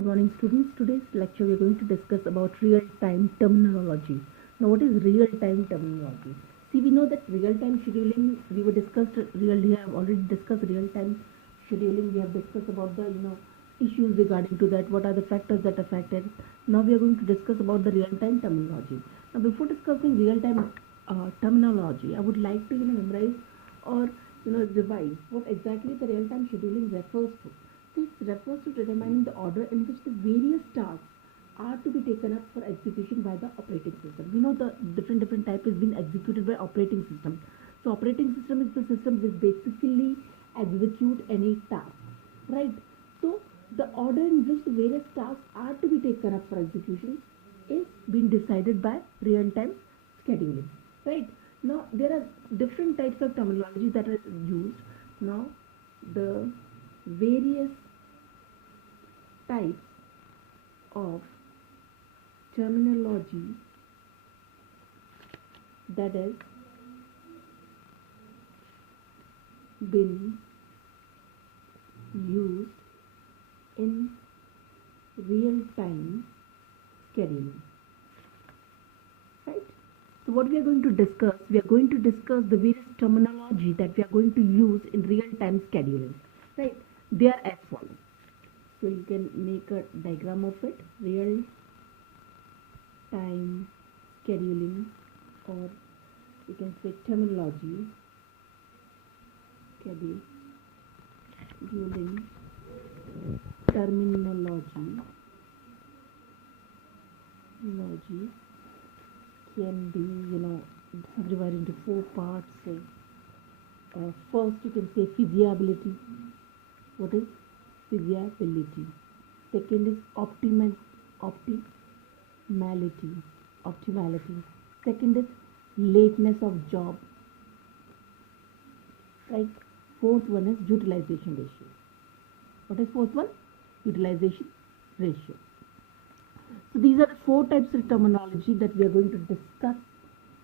Good morning students. Today's lecture we are going to discuss about real-time terminology. Now what is real-time terminology? See, we know that real-time scheduling, we have already discussed real-time scheduling. We have discussed about the issues regarding to that, what are the factors that affect it. Now we are going to discuss about the real-time terminology. Now before discussing real-time terminology, I would like to memorize or revise what exactly the real-time scheduling refers to. This refers to determining the order in which the various tasks are to be taken up for execution by the operating system. We know the different type is being executed by operating system. So operating system is the system which basically execute any task, right? So the order in which the various tasks are to be taken up for execution is being decided by real-time scheduling, right? Now there are different types of terminology that are used. Now the various types of terminology that has been used in real-time scheduling, right? So what we are going to discuss, we are going to discuss the various terminology that we are going to use in real-time scheduling, right? They are as follows. So you can make a diagram of it. Real time scheduling, or you can say terminology. Scheduling terminology can be subdivided into four parts. So first you can say feasibility. What is feasibility? Second is optimality. Second is lateness of job, right? Fourth one is utilization ratio. What is fourth one? Utilization ratio. So these are the four types of terminology that we are going to discuss,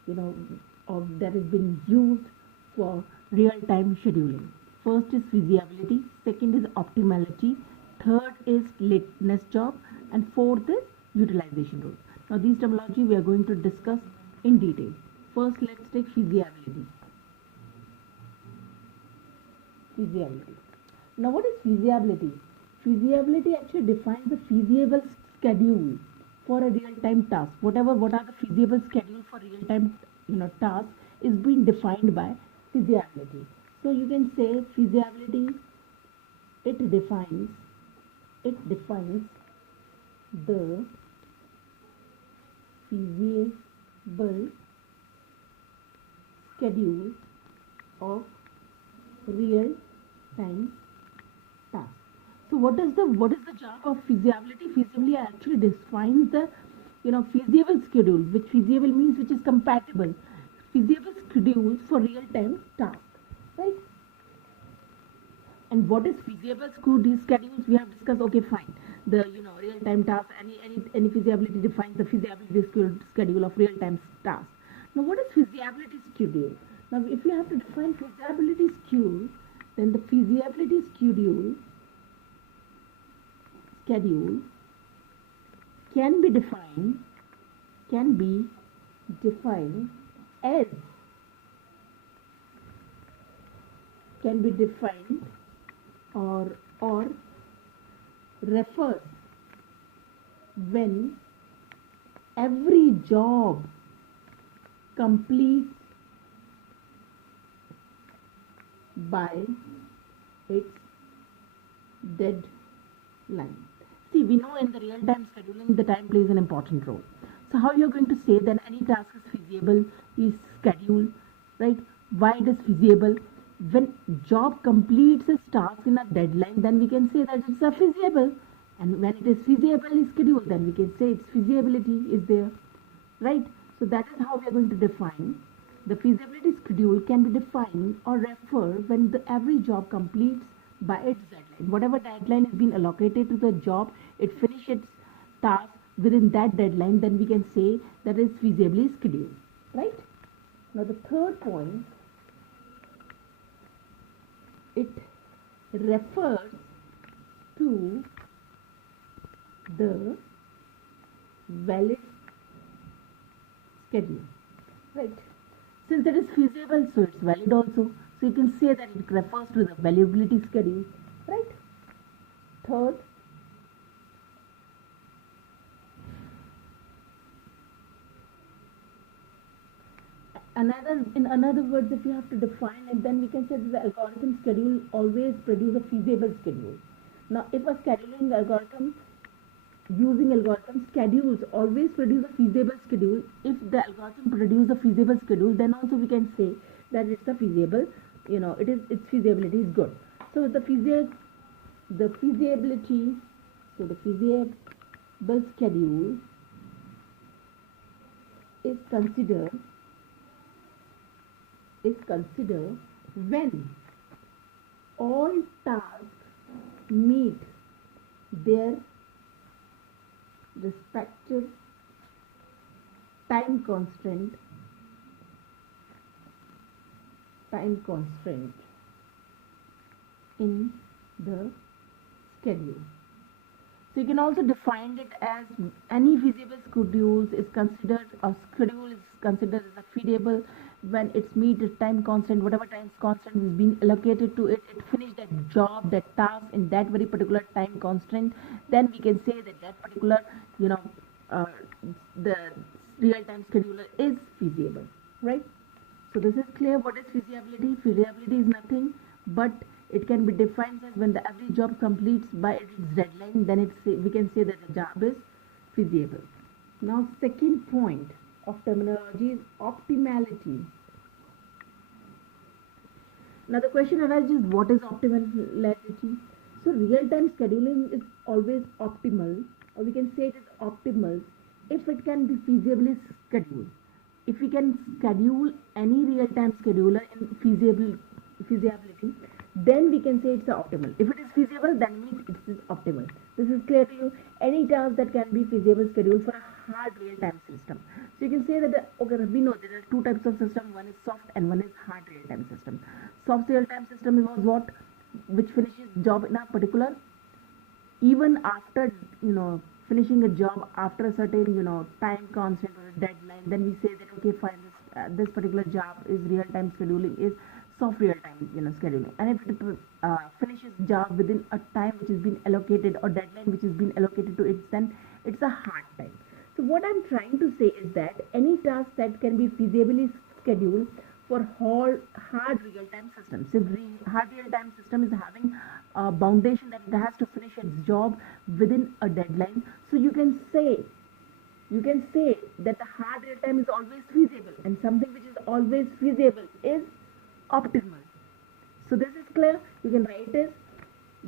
that has been used for real-time scheduling. First is feasibility, second is optimality, third is lateness job, and fourth is utilization rule. Now these terminology we are going to discuss in detail. First, let's take feasibility. Now what is feasibility? Feasibility actually defines the feasible schedule for a real-time task. What are the feasible schedule for real-time task is being defined by feasibility. So you can say feasibility, it defines the feasible schedule of real-time task. So what is the job of feasibility? Feasibility actually defines the feasible schedule, which feasible means which is compatible. Feasible schedules for real-time task, right? And what is feasible schedules? We have discussed. Okay, fine. The real-time task. Any feasibility defines the feasibility schedule of real-time task. Now, what is feasibility schedule? Now, if you have to define feasibility schedule, then the feasibility schedule can be defined as or refers when every job completes by its deadline. See, we know in the real-time scheduling the time plays an important role. So how you're going to say that any task is feasible, is scheduled, right? Why it is feasible? When job completes its task in a deadline, then we can say that it's a feasible. And when it is feasible is scheduled, then we can say its feasibility is there, right? So that is how we are going to define. The feasibility schedule can be defined or refer when every job completes by its deadline. Whatever deadline has been allocated to the job, it finishes its task within that deadline, then we can say that is feasibly scheduled, right? Now the third point, it refers to the valid schedule, right? Since it is feasible, so it's valid also. So you can say that it refers to the valuability schedule, right? Third, in another words, if you have to define it, then we can say that the algorithm schedule always produce a feasible schedule. Now, if a scheduling algorithm using algorithm schedules always produce a feasible schedule, if the algorithm produce a feasible schedule, then also we can say that it's a feasible, its feasibility is good. So the feasibility, so the feasible schedule is considered when all tasks meet their respective time constraint in the schedule. So you can also define it as any feasible schedule is considered as a feasible when it's meet a time constant, whatever time constant is being allocated to it, it finished that job, that task in that very particular time constant. Then we can say that that particular, uh, the real-time scheduler is feasible, right? So this is clear. What is feasibility? Feasibility is nothing but it can be defined as when the every job completes by its deadline, then we can say that the job is feasible. Now, second point of terminology is optimality. Now the question arises, what is optimality? So real-time scheduling is always optimal, or we can say it is optimal if it can be feasibly scheduled. If we can schedule any real-time scheduler in feasibility, then we can say it's optimal. If it is feasible, then means it is optimal. This is clear to you. Any task that can be feasible scheduled for a hard real-time system. So you can say that okay, we know there are two types of system. One is soft and one is hard real-time system. Soft real-time system was what, which finishes job in a particular, even after finishing a job after a certain time constant or deadline, then we say that okay fine, this particular job is real-time scheduling, is soft real-time scheduling. And if it finishes job within a time which has been allocated or deadline which has been allocated to it, then it's a hard time. So what I'm trying to say is that any task that can be feasibly scheduled for hard real-time systems. If hard real-time system is having a foundation that it has to finish its job within a deadline, so you can say that the hard real-time is always feasible, and something which is always feasible is optimal. So this is clear. You can write as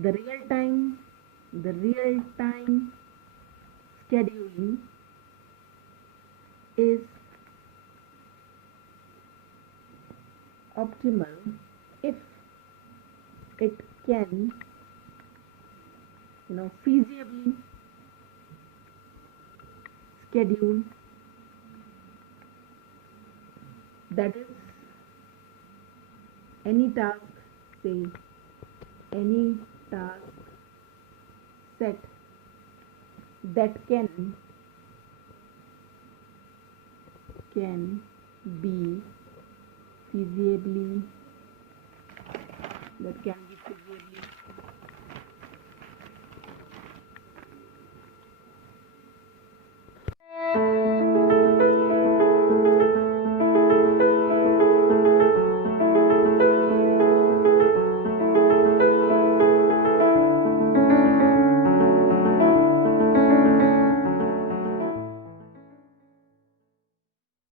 the real-time scheduling is optimal if it can feasibly schedule, that is any task set that can be feasibly